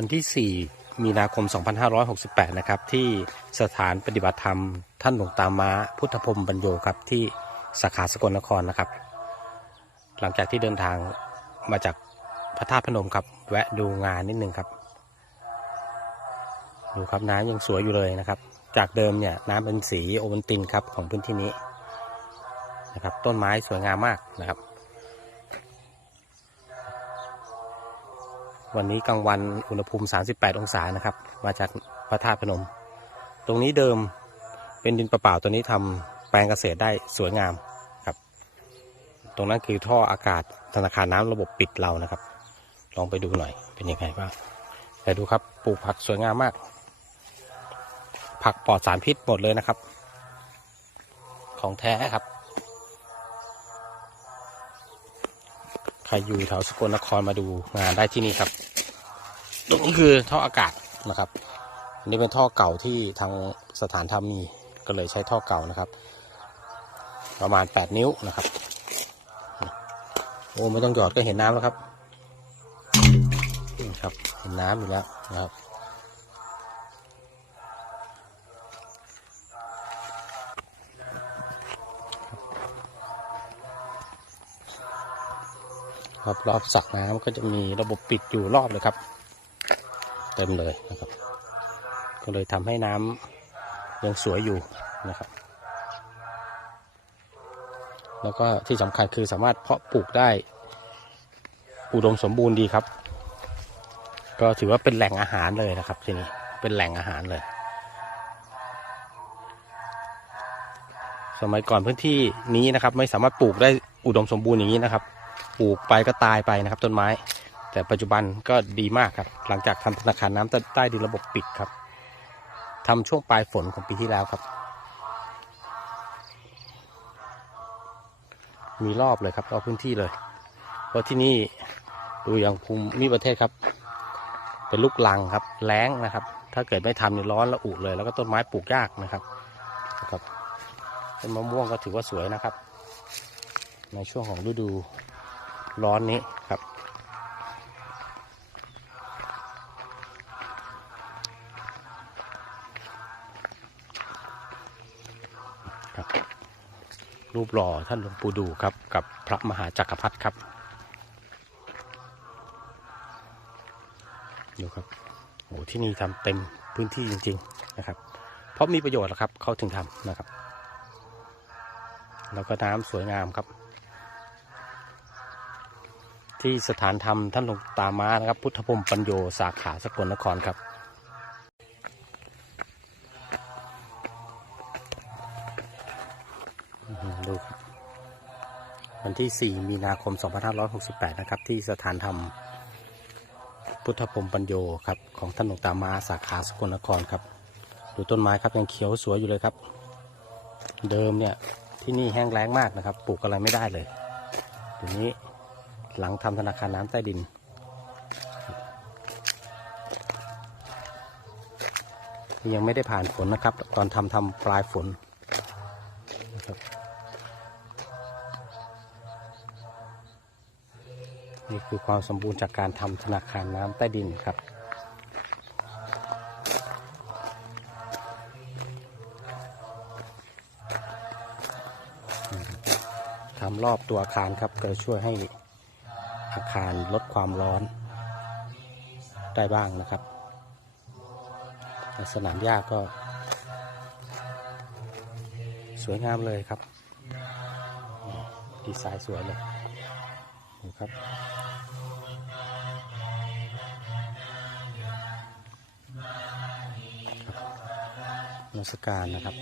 วันที่ 4 มีนาคม 2568 นะครับ ที่สถานปฏิบัติธรรม ท่านหลวงตามาพุทธพรมบรรโยครับ ที่สาขาสกลนครนะครับ หลังจากที่เดินทางมาจากพระธาตุพนมครับ แวะดูงานนิดนึงครับ ดูครับน้ำยังสวยอยู่เลยนะครับ จากเดิมเนี่ยน้ำเป็นสีโอวัลตินครับของพื้นที่นี้นะครับ ต้นไม้สวยงามมากนะครับ วันนี้กลางวันอุณหภูมิ 38 องศานะครับ มาจากพระธาตุพนม ตรงนี้เดิมเป็นดินเปล่าตัวนี้ทำแปลงเกษตรได้สวยงามครับ ตรงนั้นคือท่ออากาศธนาคารน้ำระบบปิดเรานะครับ ลองไปดูหน่อยเป็นยังไงบ้างไปดูครับปลูกผักสวยงามมาก ผักปลอดสารพิษหมดเลยนะครับ ของแท้ครับ ใครอยู่แถวสกลนครมาดูงานได้ที่นี่ครับตรงนี้คือท่ออากาศนะครับอันนี้เป็นท่อเก่าที่ทางสถานทำมีก็เลยใช้ท่อเก่านะครับ ประมาณ 8 นิ้วนะครับ โอ้ไม่ต้องหยอดก็เห็นน้ำแล้วครับนี่ครับ เห็นน้ำอยู่แล้วนะครับ รอบรอบสระน้ำก็จะมีระบบปิดอยู่รอบเลยครับ เต็มเลยนะครับ ก็เลยทำให้น้ำยังสวยอยู่นะครับ แล้วก็ที่สำคัญคือสามารถเพาะปลูกได้อุดมสมบูรณ์ดีครับ ก็ถือว่าเป็นแหล่งอาหารเลยนะครับที่นี่เป็นแหล่งอาหารเลย สมัยก่อนพื้นที่นี้นะครับ ไม่สามารถปลูกได้อุดมสมบูรณ์อย่างนี้นะครับ ปลูกไปก็ตายไปนะครับต้นไม้ แต่ปัจจุบันก็ดีมากครับ หลังจากทำธนาคารน้ำใต้ดินระบบปิดครับทำช่วงปลายฝนของปีที่แล้วครับ มีรอบเลยครับรอบพื้นที่เลย เพราะที่นี่ดูอย่างภูมิประเทศครับ เป็นลูกลังครับแล้งนะครับ ถ้าเกิดไม่ทำเนี่ยร้อนและอุเลย แล้วก็ต้นไม้ปลูกยากนะครับนะครับต้นมะม่วงก็ถือว่าสวยนะครับ ในช่วงของฤดู ร้อนนี้ครับ ครับ รูปหล่อท่านหลวงปู่ดูครับ กับพระมหาจักรพรรดิครับดูครับโอ้ที่นี่ทำเต็มพื้นที่จริง ๆนะครับ เพราะมีประโยชน์แหละครับ เขาถึงทำนะครับ แล้วก็น้ำสวยงามครับ ที่สถานธรรมท่านหลวงตามานะครับ พุทธพรมปัญโยสาขาสกลนครครับ ดูครับวันที่ 4 มีนาคม 2568 นะครับ ที่สถานธรรม พุทธพรมปัญโยครับของท่านหลวงตามาสาขาสกลนครครับ ดูต้นไม้ครับยังเขียวสวยอยู่เลยครับ เดิมเนี่ยที่นี่แห้งแล้งมากนะครับ ปลูกอะไรไม่ได้เลยทีนี้ หลังทำธนาคารน้ำใต้ดิน ยังไม่ได้ผ่านฝนนะครับ ตอนทำทำปลายฝนนะครับนี่คือความสมบูรณ์จากการทำธนาคารน้ำใต้ดินครับทำรอบตัวอาคารครับก็จะช่วยให้าคารลดความร้อนได้บ้างนะครับ สนามหญ้าก็ สวยงามเลยครับ ดีไซน์สวยเลยดูครับนมัสการนะครับ